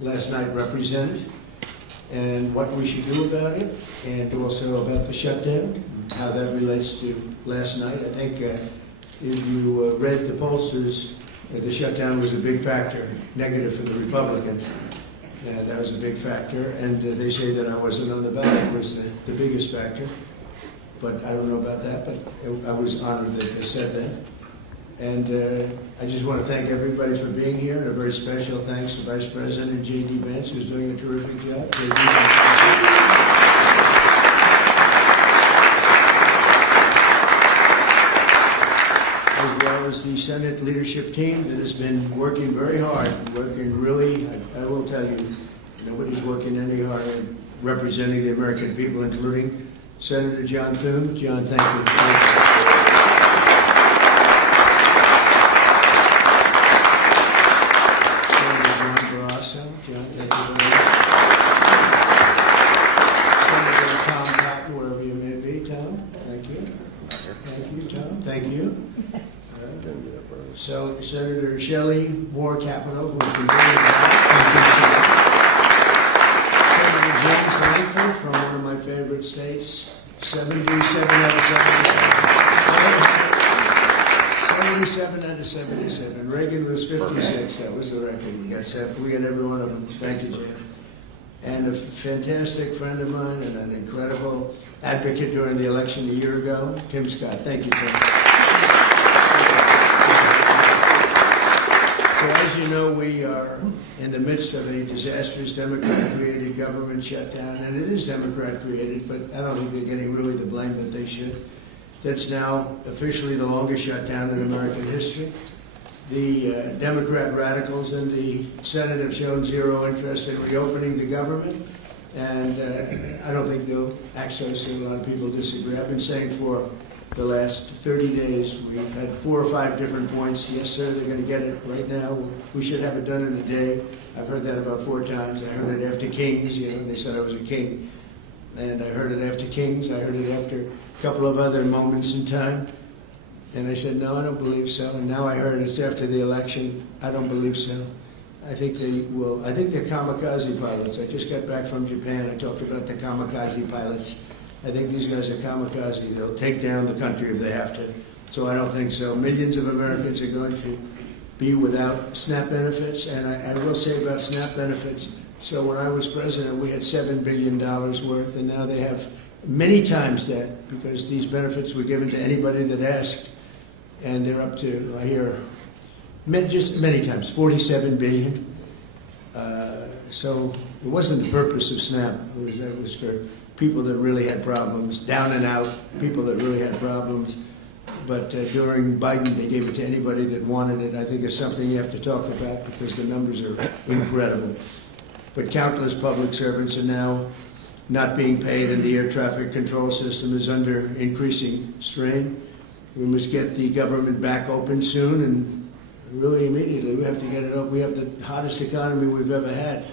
last night represented, and what we should do about it, and also about the shutdown, how that relates to last night. I think if you read the pollsters, the shutdown was a big factor, negative for the Republicans. That was a big factor, and they say that I wasn't on the ballot was the biggest factor. But I don't know about that, but I was honored that they said that. And I just want to thank everybody for being here, and a very special thanks to Vice President J.D. Vance, who's doing a terrific job. As well as the Senate leadership team that has been working very hard, working really, I will tell you, nobody's working any harder representing the American people, including Senator John Thune. John, thank you. Senator John Barrasso. John, thank you very much. Senator Tom Cotton, wherever you may be. Tom, thank you. Thank you, Tom. Thank you. So, Senator Shelley Moore Capito, who has been very Senator James Langford from one of my favorite states, 77 out of 77. 77 out of 77. Reagan was 56. That was the record. We got every one of them. Thank you, Jim. And a fantastic friend of mine and an incredible advocate during the election a year ago, Tim Scott. Thank you, Tim. So as you know, we are in the midst of a disastrous Democrat-created government shutdown, and it is Democrat-created, but I don't think they're getting really the blame that they should. That's now officially the longest shutdown in American history. The Democrat radicals in the Senate have shown zero interest in reopening the government, and I don't think they'll access it. A lot of people disagree. I've been saying for the last 30 days, we've had 4 or 5 different points. Yes, sir, they're going to get it right now. We should have it done in a day. I've heard that about 4 times. I heard it after Kings. They said I was a king. And I heard it after Kings. I heard it after a couple of other moments in time. And I said, no, I don't believe so. And now I heard it's after the election. I don't believe so. I think they will. I think they're kamikaze pilots. I just got back from Japan. I talked about the kamikaze pilots. I think these guys are kamikaze. They'll take down the country if they have to. So I don't think so. Millions of Americans are going to be without SNAP benefits. And I will say about SNAP benefits, so when I was president, we had $7 billion worth, and now they have many times that, because these benefits were given to anybody that asked. And they're up to, I hear, just many times, $47 billion. So it wasn't the purpose of SNAP. It was for people that really had problems, down and out, people that really had problems. But during Biden, they gave it to anybody that wanted it. I think it's something you have to talk about because the numbers are incredible. But countless public servants are now not being paid, and the air traffic control system is under increasing strain. We must get the government back open soon, and really immediately. We have to get it open. We have the hottest economy we've ever had,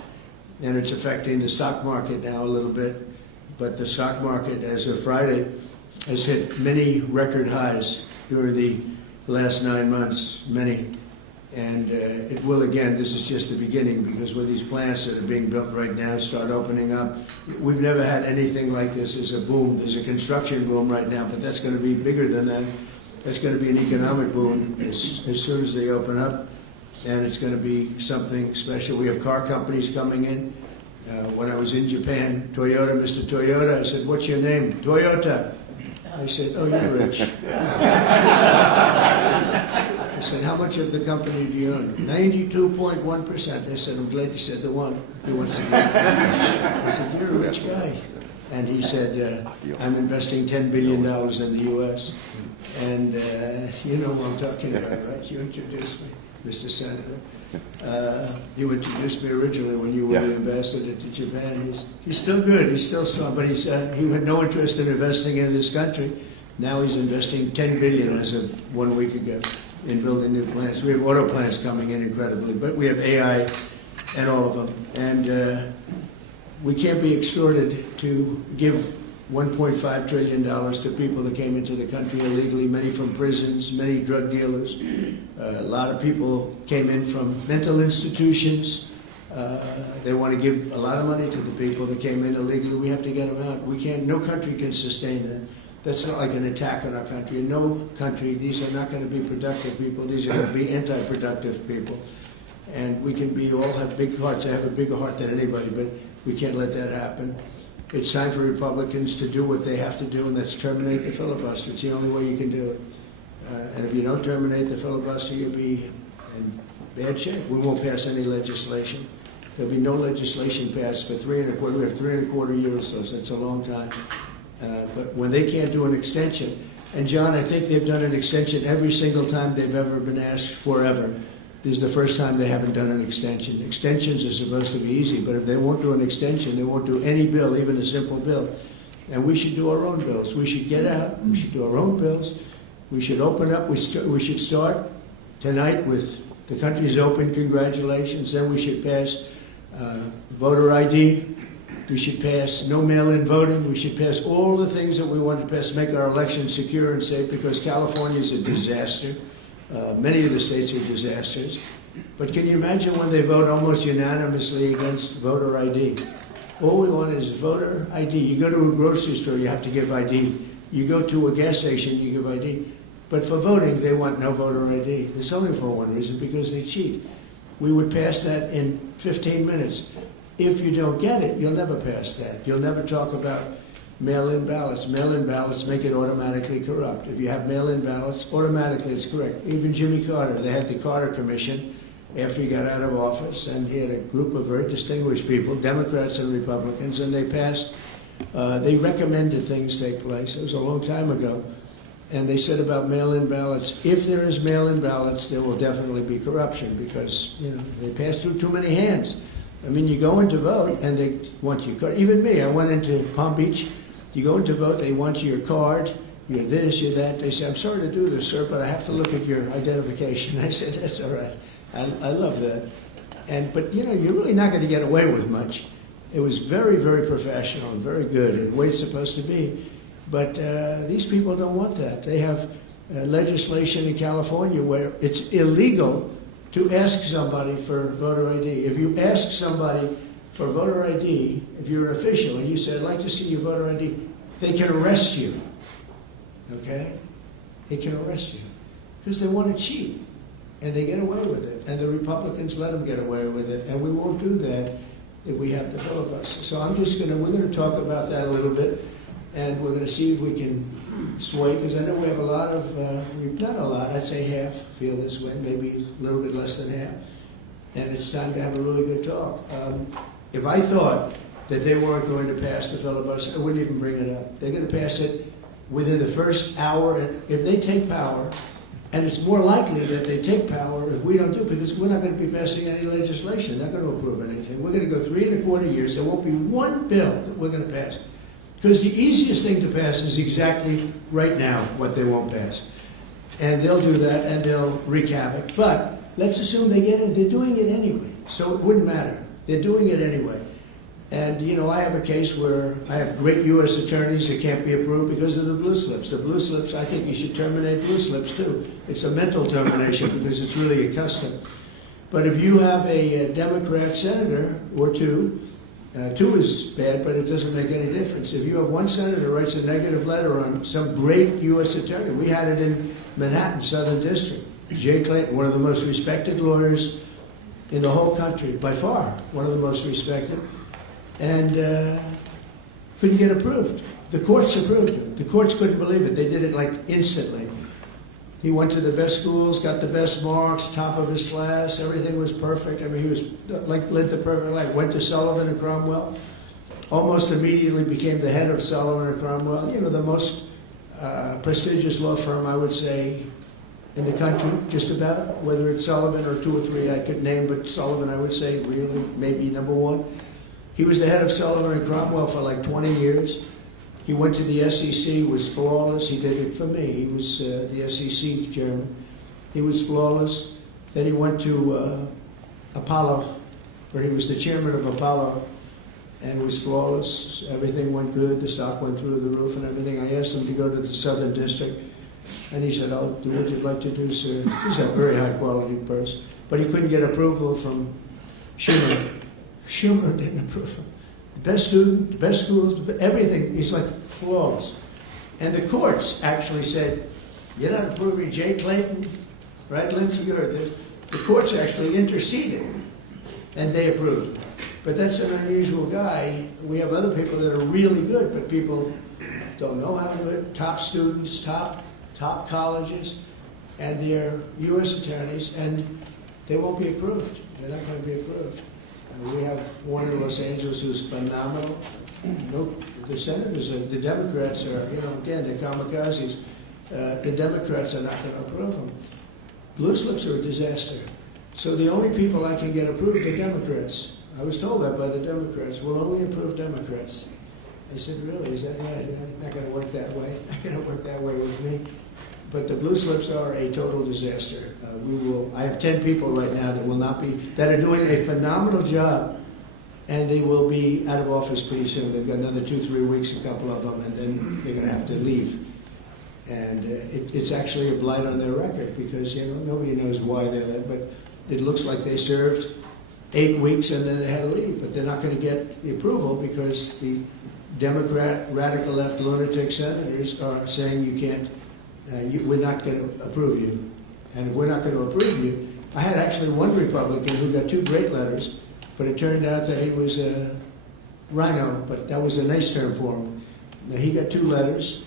and it's affecting the stock market now a little bit. But the stock market, as of Friday, has hit many record highs during the last 9 months, many. And it will again. This is just the beginning, because with these plants that are being built right now start opening up, we've never had anything like this as a boom. There's a construction boom right now, but that's going to be bigger than that. That's going to be an economic boom as soon as they open up, and it's going to be something special. We have car companies coming in. When I was in Japan, Toyota, Mr. Toyota, I said, "What's your name?" "Toyota." I said, "Oh, you're rich." I said, "How much of the company do you own?" 92.1%. I said, "I'm glad you said the one who wants to get it." I said, "You're a rich guy." And he said, "I'm investing $10 billion in the U.S. And you know what I'm talking about, right? You introduced me, Mr. Senator. You introduced me originally when you were the ambassador to Japan. He's still good. He's still strong. But he had no interest in investing in this country. Now he's investing $10 billion as of 1 week ago in building new plants. We have auto plants coming in incredibly, but we have AI and all of them. And we can't be extorted to give $1.5 trillion to people that came into the country illegally, many from prisons, many drug dealers. A lot of people came in from mental institutions, They want to give a lot of money to the people that came in illegally. We have to get them out. We can't. No country can sustain that. That's not like an attack on our country. In no country, these are not going to be productive people. These are going to be anti-productive people. And we can all have big hearts. I have a bigger heart than anybody, but we can't let that happen. It's time for Republicans to do what they have to do, and that's terminate the filibuster. It's the only way you can do it. And if you don't terminate the filibuster, you'll be in bad shape. We won't pass any legislation. There'll be no legislation passed for 3 1/4. We have 3 1/4 years, so it's a long time. But when they can't do an extension, and John, I think they've done an extension every single time they've ever been asked forever. This is the first time they haven't done an extension. Extensions are supposed to be easy, but if they won't do an extension, they won't do any bill, even a simple bill. And we should do our own bills. We should get out. We should do our own bills. We should open up. We should start tonight with the country's open. Congratulations. Then we should pass voter ID. We should pass no mail-in voting. We should pass all the things that we want to pass, make our elections secure and safe, because California is a disaster. Many of the states are disasters. But can you imagine when they vote almost unanimously against voter ID? All we want is voter ID. You go to a grocery store, you have to give ID. You go to a gas station, you give ID. But for voting, they want no voter ID. It's only for one reason, because they cheat. We would pass that in 15 minutes. If you don't get it, you'll never pass that. You'll never talk about mail-in ballots. Mail-in ballots make it automatically corrupt. If you have mail-in ballots, automatically it's correct. Even Jimmy Carter, they had the Carter Commission after he got out of office, and he had a group of very distinguished people, Democrats and Republicans, and they passed, they recommended things take place. It was a long time ago. And they said about mail-in ballots, if there is mail-in ballots, there will definitely be corruption, because they pass through too many hands. I mean, you go in to vote, and they want your card. Even me, I went into Palm Beach. You go in to vote, they want your card, you're this, you're that. They say, I'm sorry to do this, sir, but I have to look at your identification. I said, that's all right. I love that. But, you're really not going to get away with much. It was very, very professional and very good, and the way it's supposed to be. But these people don't want that. They have legislation in California where it's illegal to ask somebody for voter ID. If you ask somebody for voter ID, if you're an official and you say, I'd like to see your voter ID, they can arrest you. Okay? They can arrest you because they want to cheat, and they get away with it. And the Republicans let them get away with it, and we won't do that if we have the filibuster. So we're going to talk about that a little bit, and we're going to see if we can sway, because I know we have a lot of, not a lot, I'd say half feel this way, maybe a little bit less than half. And it's time to have a really good talk. If I thought that they weren't going to pass the filibuster, I wouldn't even bring it up. They're going to pass it within the first hour. And if they take power, and it's more likely that they take power if we don't do it, because we're not going to be passing any legislation. They're not going to approve anything. We're going to go 3 1/4 years. There won't be one bill that we're going to pass. Because the easiest thing to pass is exactly right now what they won't pass. And they'll do that, and they'll wreak havoc. But let's assume they get it. They're doing it anyway, so it wouldn't matter. They're doing it anyway. And, I have a case where I have great U.S. attorneys that can't be approved because of the blue slips. The blue slips, I think you should terminate blue slips, too. It's a mental termination because it's really a custom. But if you have a Democrat senator or two is bad, but it doesn't make any difference. If you have one senator who writes a negative letter on some great U.S. attorney, we had it in Manhattan, Southern District. Jay Clayton, one of the most respected lawyers in the whole country, by far, one of the most respected, and couldn't get approved. The courts approved him. The courts couldn't believe it. They did it like instantly. He went to the best schools, got the best marks, top of his class, everything was perfect. I mean, he was lived the perfect life. Went to Sullivan and Cromwell, almost immediately became the head of Sullivan and Cromwell, the most prestigious law firm, I would say, in the country, just about. Whether it's Sullivan or 2 or 3 I could name, but Sullivan, I would say, really, maybe number 1. He was the head of Sullivan and Cromwell for like 20 years. He went to the SEC, was flawless. He did it for me. He was the SEC chairman. He was flawless. Then he went to Apollo, where he was the chairman of Apollo, and was flawless. Everything went good. The stock went through the roof and everything. I asked him to go to the Southern District, and he said, I'll do what you'd like to do, sir. He's a very high-quality person. But he couldn't get approval from Schumer. Schumer didn't approve them. The best student, the best schools, everything is like flawless. And the courts actually said, you're not approving Jay Clayton, right, Lindsay? You heard this. The courts actually interceded, and they approved. But that's an unusual guy. We have other people that are really good, but people don't know how to do it. Top students, top colleges, and they're U.S. attorneys, and they won't be approved. They're not going to be approved. We have one in Los Angeles who's phenomenal. No, the senators, the Democrats are, again, they're kamikazes. The Democrats are not going to approve them. Blue slips are a disaster. So the only people I can get approved are Democrats. I was told that by the Democrats. We'll only approve Democrats. I said, really? Is that right? Not going to work that way. Not going to work that way with me. But the blue slips are a total disaster. I have 10 people right now that are doing a phenomenal job, and they will be out of office pretty soon. They've got another 2-3 weeks, a couple of them, and then they're going to have to leave. And it's actually a blight on their record because, nobody knows why they left, but it looks like they served 8 weeks and then they had to leave. But they're not going to get the approval because the Democrat, radical left, lunatic senators are saying you can't, we're not going to approve you. And if we're not going to approve you, I had actually one Republican who got 2 great letters, but it turned out that he was a rhino, but that was a nice term for him. Now, he got 2 letters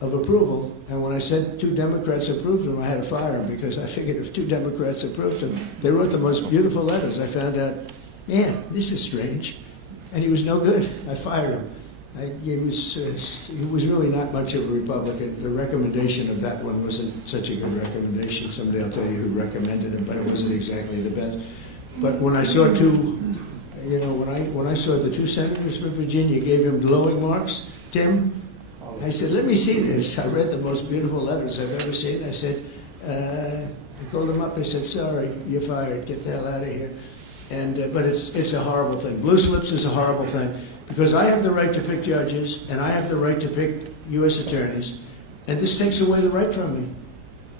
of approval, and when I said 2 Democrats approved him, I had to fire him because I figured if 2 Democrats approved him, they wrote the most beautiful letters. I found out, man, this is strange, and he was no good. I fired him. He was really not much of a Republican. The recommendation of that one wasn't such a good recommendation. Someday I'll tell you who recommended it, but it wasn't exactly the best. But when I saw when I saw the 2 senators from Virginia gave him glowing marks, Tim, I said, let me see this. I read the most beautiful letters I've ever seen. I said, I called him up. I said, sorry, you're fired. Get the hell out of here. And but it's a horrible thing. Blue slips is a horrible thing because I have the right to pick judges and I have the right to pick U.S. attorneys, and this takes away the right from me.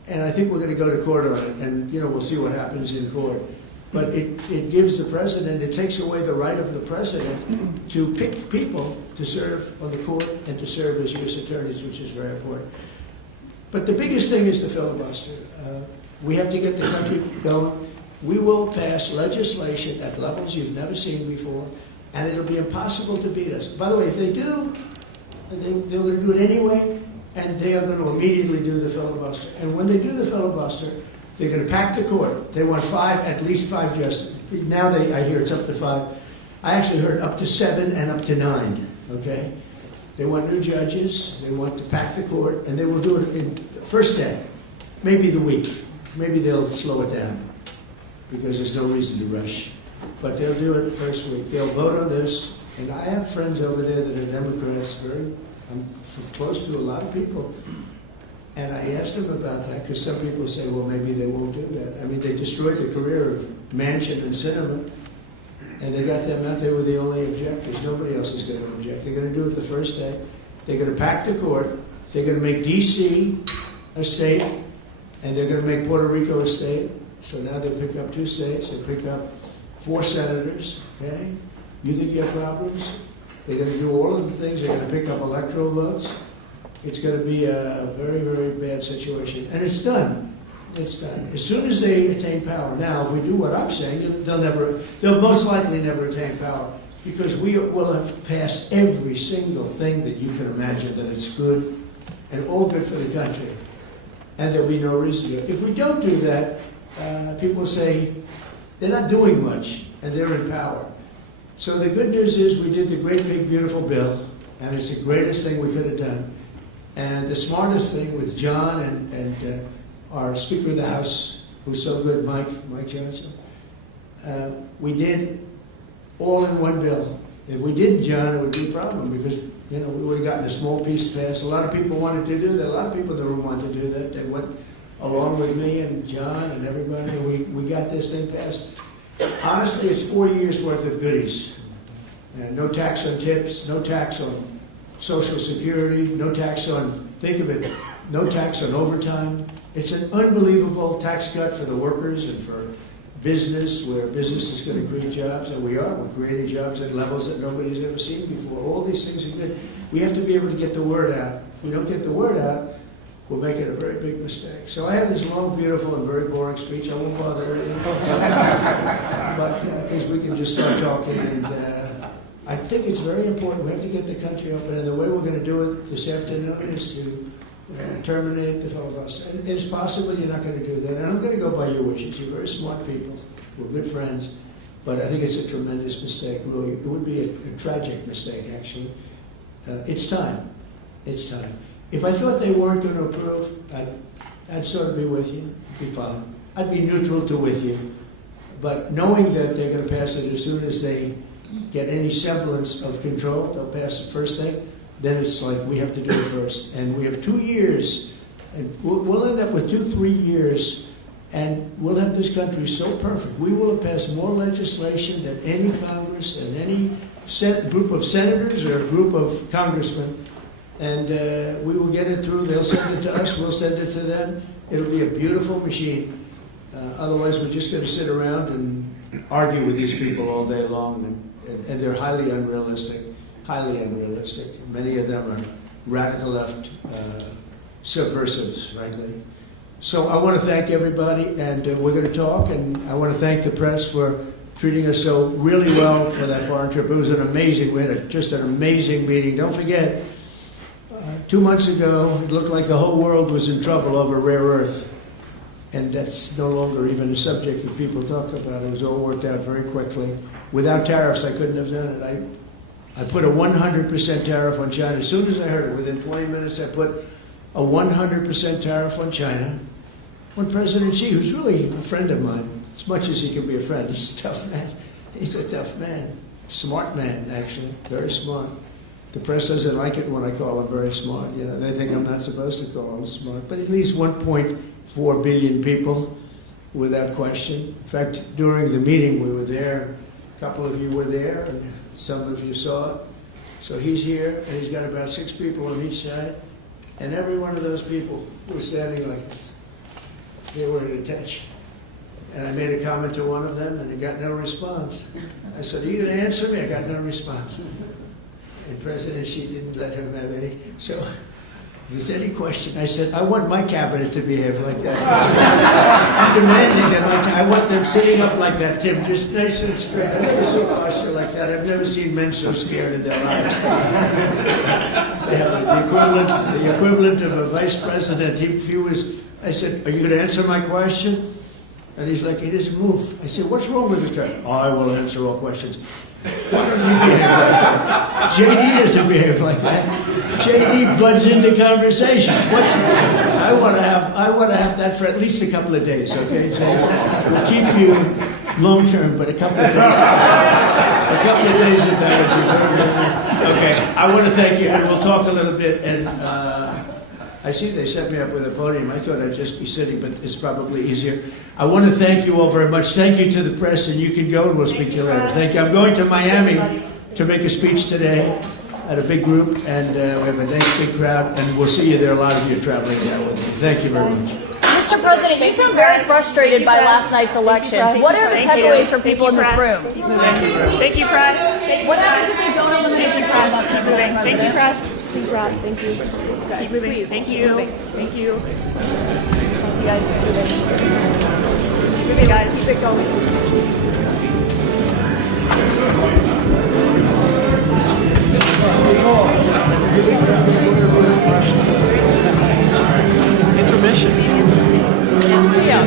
And I think we're going to go to court on it, and we'll see what happens in court. But it gives the president, it takes away the right of the president to pick people to serve on the court and to serve as U.S. attorneys, which is very important. But the biggest thing is the filibuster. We have to get the country going. We will pass legislation at levels you've never seen before, and it'll be impossible to beat us. By the way, if they do, they're going to do it anyway, and they are going to immediately do the filibuster. And when they do the filibuster, they're going to pack the court. They want at least 5 justices. Now I hear it's up to 5. I actually heard up to 7 and up to 9, okay? They want new judges. They want to pack the court, and they will do it in the first day, maybe the week. Maybe they'll slow it down because there's no reason to rush. But they'll do it the first week. They'll vote on this, and I have friends over there that are Democrats. I'm close to a lot of people. And I asked them about that because some people say, well, maybe they won't do that. I mean, they destroyed the career of Manchin and Sinema, and they got them out. They were the only objectors. Nobody else is going to object. They're going to do it the first day. They're going to pack the court. They're going to make D.C. a state, and they're going to make Puerto Rico a state. So now they pick up 2 states. They pick up 4 senators, okay? You think you have problems? They're going to do all of the things. They're going to pick up electoral votes. It's going to be a very, very bad situation. And it's done. It's done. As soon as they attain power. Now, if we do what I'm saying, they'll most likely never attain power because we will have passed every single thing that you can imagine that it's good and all good for the country. And there'll be no reason to. If we don't do that, people say they're not doing much and they're in power. So the good news is we did the great, big, beautiful bill, and it's the greatest thing we could have done. And the smartest thing with John and our Speaker of the House, who's so good, Mike Johnson, we did all in one bill. If we didn't, John, it would be a problem because we would have gotten a small piece passed. A lot of people wanted to do that. A lot of people in the room wanted to do that. They went along with me and John and everybody, and we got this thing passed. Honestly, it's 4 years worth of goodies. And no tax on tips, no tax on Social Security, no tax on, think of it, no tax on overtime. It's an unbelievable tax cut for the workers and for business, where business is going to create jobs, and we are. We're creating jobs at levels that nobody's ever seen before. All these things are good. We have to be able to get the word out. If we don't get the word out, we're making a very big mistake. So I have this long, beautiful, and very boring speech. I won't bother anything. But because we can just start talking, and I think it's very important. We have to get the country open, and the way we're going to do it this afternoon is to terminate the filibuster. And it's possible you're not going to do that. And I'm going to go by your wishes. You're very smart people. We're good friends. But I think it's a tremendous mistake, really. It would be a tragic mistake, actually. It's time. It's time. If I thought they weren't going to approve, I'd sort of be with you. Be fine. I'd be neutral to with you. But knowing that they're going to pass it as soon as they get any semblance of control, they'll pass it first thing. Then it's like we have to do it first. And we have 2 years, and we'll end up with 2-3 years, and we'll have this country so perfect. We will have passed more legislation than any Congress and any group of senators or a group of congressmen. And we will get it through. They'll send it to us. We'll send it to them. It'll be a beautiful machine. Otherwise, we're just going to sit around and argue with these people all day long. And they're highly unrealistic. Highly unrealistic. Many of them are radical left subversives, frankly. So I want to thank everybody, and we're going to talk, and I want to thank the press for treating us so really well for that foreign trip. It was an amazing, we had just an amazing meeting. Don't forget, 2 months ago, it looked like the whole world was in trouble over rare earth, and that's no longer even a subject that people talk about. It was all worked out very quickly. Without tariffs, I couldn't have done it. I put a 100% tariff on China. As soon as I heard it, within 20 minutes, I put a 100% tariff on China. When President Xi, who's really a friend of mine, as much as he can be a friend, he's a tough man. He's a tough man. Smart man, actually. Very smart. The press doesn't like it when I call him very smart. You know, they think I'm not supposed to call him smart. But at least 1.4 billion people, without question. In fact, during the meeting, we were there. A couple of you were there, and some of you saw it. So he's here, and he's got about 6 people on each side, and every one of those people was standing like this. They were at attention. And I made a comment to one of them, and I got no response. I said, "Are you going to answer me?" I got no response. And President Xi didn't let him have any. So if there's any question, I said, I want my cabinet to behave like that. I'm demanding that I want them sitting up like that, Tim, just nice and straight. I've never seen a posture like that. I've never seen men so scared in their lives. They have the equivalent of a vice president. He was, I said, "Are you going to answer my question?" And he's like, he doesn't move. I said, "What's wrong with this guy?" "Oh, I will answer all questions." Why don't you behave like that? JD doesn't behave like that. JD butts into conversation. I want to have that for at least a couple of days, okay, JD? We'll keep you long term, but a couple of days of that would be very, very good. Okay, I want to thank you, and we'll talk a little bit. And I see they set me up with a podium. I thought I'd just be sitting, but it's probably easier. I want to thank you all very much. Thank you to the press, and you can go, and we'll speak to you later. Thank you. I'm going to Miami to make a speech today at a big group, and we have a nice big crowd, and we'll see you there. A lot of you are traveling down with me. Thank you very much. Mr. President, you sound very frustrated by last night's elections. What are the takeaways for people in this room? Thank you, press. What happens if they don't eliminate the press? Keep moving. Thank you, press. Please, Rod. Thank you. Keep moving. Thank you. Thank you. You guys are moving. Moving, guys. Keep it going. Intermission. Yeah.